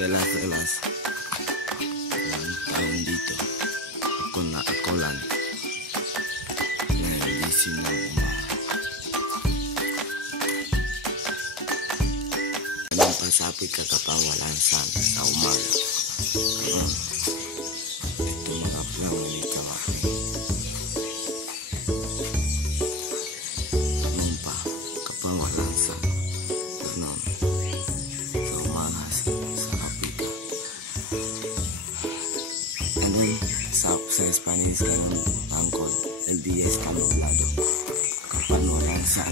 telas-telas ng taon dito. Ako lang nagising ng pasapi kakapawalan sa umaga. Ito mga plano ni Kamaki. Mumpa kapawalan sa umaga sa Kapika. And then sa Spanish kanong angkol LDS kanublado kapawalan sa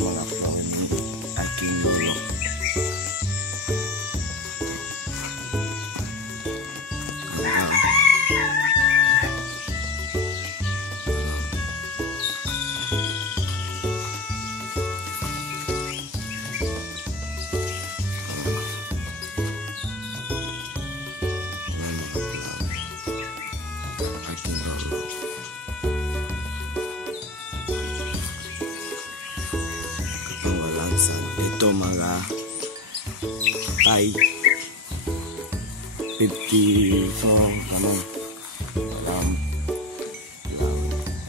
mga plano ni aking lolo. Ito mga Thai 54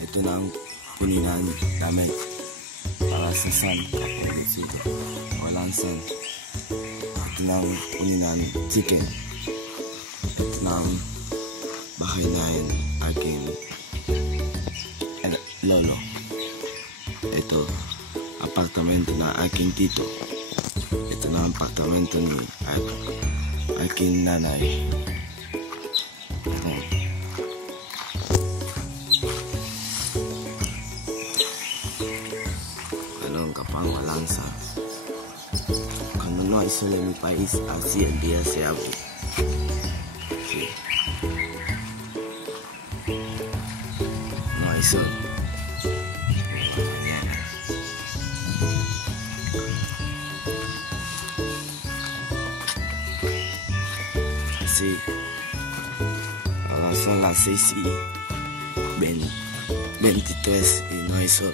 ito na ang kuninan namin para sa sun walang sun. Ito na ang kuninan chicken. Ito na ang bahay na yun aking lolo. Ito apartamento na aking tito. Ito na ang apartamento ni aking nanay. Anong kapangalan sa kanuno iso na mi país así el día se abre. Sí. No iso. Sí, ahora son las 6:23 y no hay sol.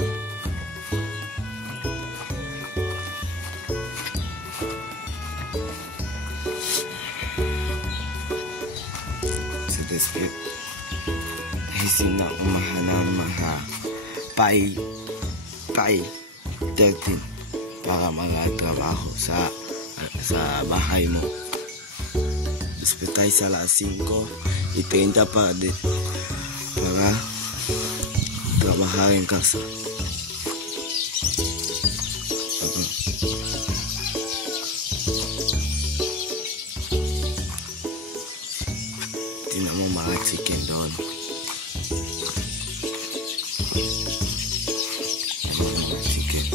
Se despierta. Isip na umahanan mga pai 13 para magtrabaho sa bahay mo. Despertáis a las 5:30 para trabajar en casa. Tingnan mo mga chicken doon. Mga chicken.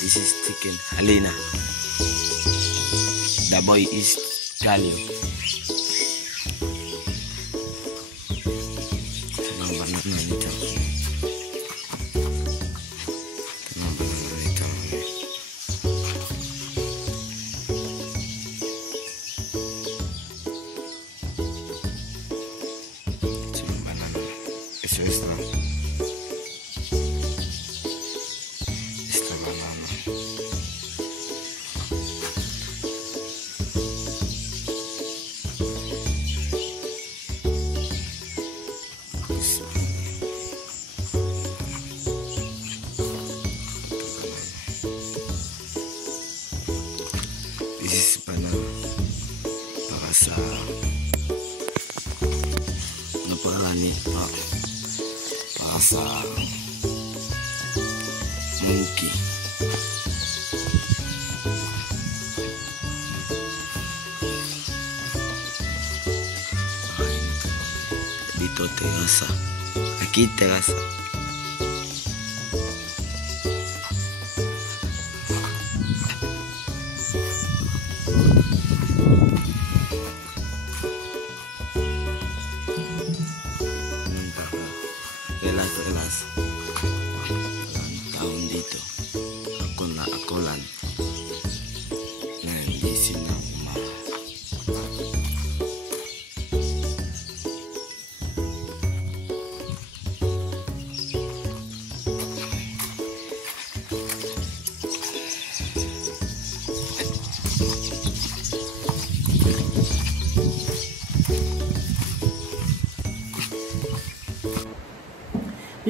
This is chicken Halina. The boy is Galio. Senang banget nih itu. Senang banget itu. Senang banget. Eso es todo. This is para sa napalani para sa monkey. terasa. Aquí terasa. Relax. Tahun dito. Ako lang. Nagising na umaga.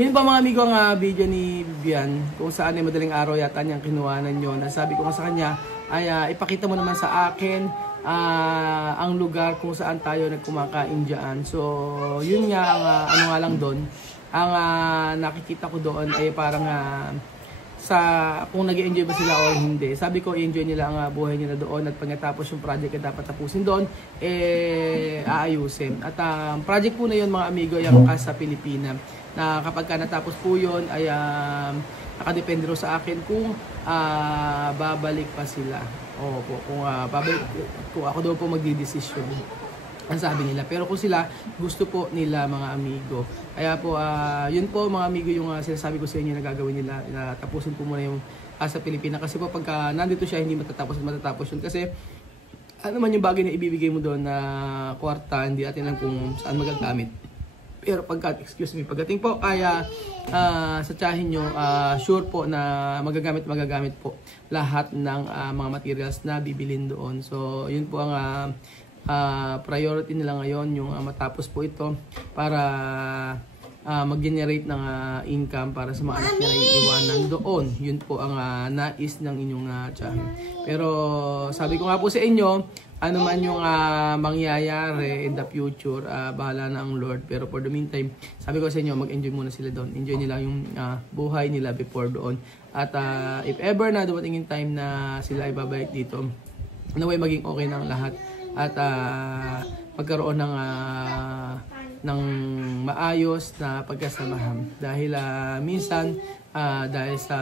Yun pa mga amigo ang video ni Vivian kung saan ay madaling araw yata niyang kinuhanan yun. Sabi ko nga sa kanya ay ipakita mo naman sa akin ang lugar kung saan tayo nagkumakain dyan. So yun nga ang ano nga lang doon. Ang nakikita ko doon ay parang sa kung nag-enjoy ba sila o hindi. Sabi ko i-enjoy nila ang buhay nila doon at pagkatapos yung project na dapat tapusin doon aayusin. At project po na yun mga amigo yung Casa Pilipina. Na kapag natapos po yun ay nakadepende rin sa akin kung babalik pa sila. Opo, kung babalik, kung ako daw po magdidesisyon. Ang sabi nila. Pero kung sila gusto po nila mga amigo. Kaya po yun po mga amigo yung sinasabi ko sa inyo na gagawin nila. Tapusin po muna yung Casa Pilipina. Kasi po pagka nandito siya hindi matatapos yun. Kasi ano man yung bagay na ibibigay mo doon na kwarta, hindi natin alam kung saan magagamit. Pero pagdating po ay sa tiyahin nyo, sure po na magagamit po lahat ng mga materials na bibilin doon. So yun po ang priority nila ngayon, yung matapos po ito para mag-generate ng income para sa mga anak nila iiwanan doon. Yun po ang nais ng inyong tiyahin. Pero sabi ko nga po sa inyo, ano man yung mangyayari in the future, bahala na ang Lord. Pero for the meantime, sabi ko sa inyo, mag-enjoy muna sila doon. Enjoy nila yung buhay nila before doon. At if ever na dumating yung time na sila ay babalik dito, naway maging okay na ang lahat. At magkaroon ng maayos na pagkasamahan. Dahil minsan, dahil sa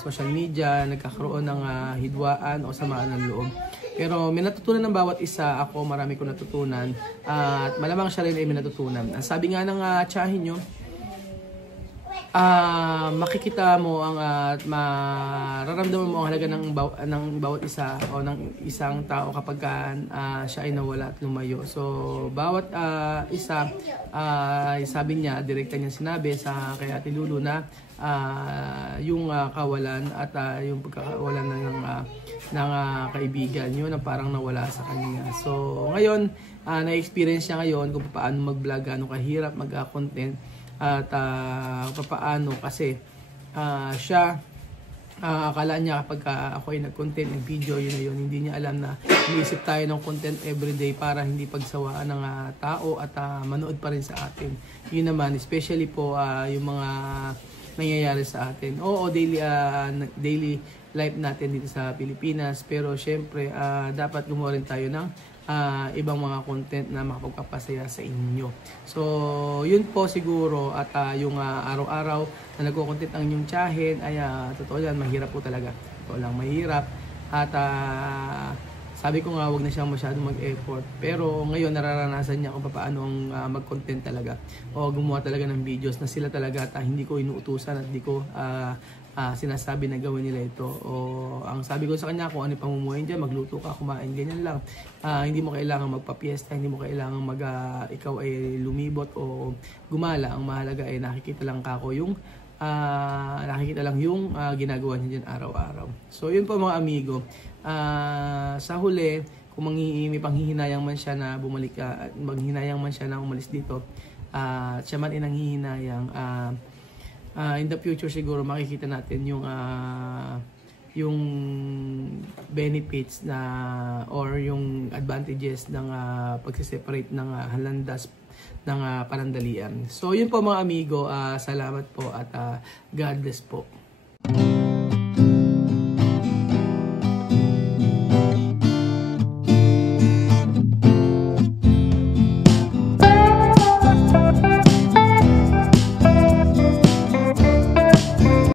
social media, nagkakaroon ng hidwaan o samaan ng loob. Pero may natutunan ng bawat isa. Ako, marami ko natutunan. At malamang siya rin ay may natutunan. Sabi nga ng tiyahin nyo, makikita mo ang mararamdaman mo ang halaga ng bawat isa o ng isang tao kapag siya ay nawala at lumayo. So, bawat isa, sabi niya, direkta niya sinabi sa kay Ate Lulu na yung kawalan at yung pagkakawalan ng kaibigan yun na parang nawala sa kanya. So ngayon na-experience niya ngayon kung paano mag-vlog, ano kahirap mag-content at paano kasi siya akala niya kapag ako ay nag-content ng video yun na yun, hindi niya alam na iniisip tayo ng content everyday para hindi pagsawaan ng tao at manood pa rin sa atin. Yun naman especially po yung mga nangyayari sa atin. Oo, daily life natin dito sa Pilipinas. Pero syempre, dapat gumawa rin tayo ng ibang mga content na makapagpapasaya sa inyo. So, yun po siguro. At yung araw-araw na nagko-content ang inyong tiyahin, ay totoo yan, mahirap po talaga. Totoo lang, mahirap. At sabi ko nga, wag na siyang masyadong mag-effort. Pero ngayon, nararanasan niya kung paano ang mag-content talaga. O gumawa talaga ng videos na sila talaga at hindi ko inuutusan at hindi ko sinasabi na gawin nila ito. O ang sabi ko sa kanya, kung ano pamumuhay dyan, magluto ka, kumain, ganyan lang. Hindi mo kailangan magpapiesta, hindi mo kailangan ikaw ay lumibot o gumala. Ang mahalaga ay nakikita lang yung ginagawa niya dyan araw-araw. So yun po mga amigo. Sa huli, kung may panghihinayang man siya na bumalik, maghinayang man siya na umalis dito, siya man ay nanghihinayang, in the future siguro makikita natin yung benefits na or yung advantages ng pagsiseparate ng halandas ng panandalian. So yun po mga amigo, salamat po at God bless po.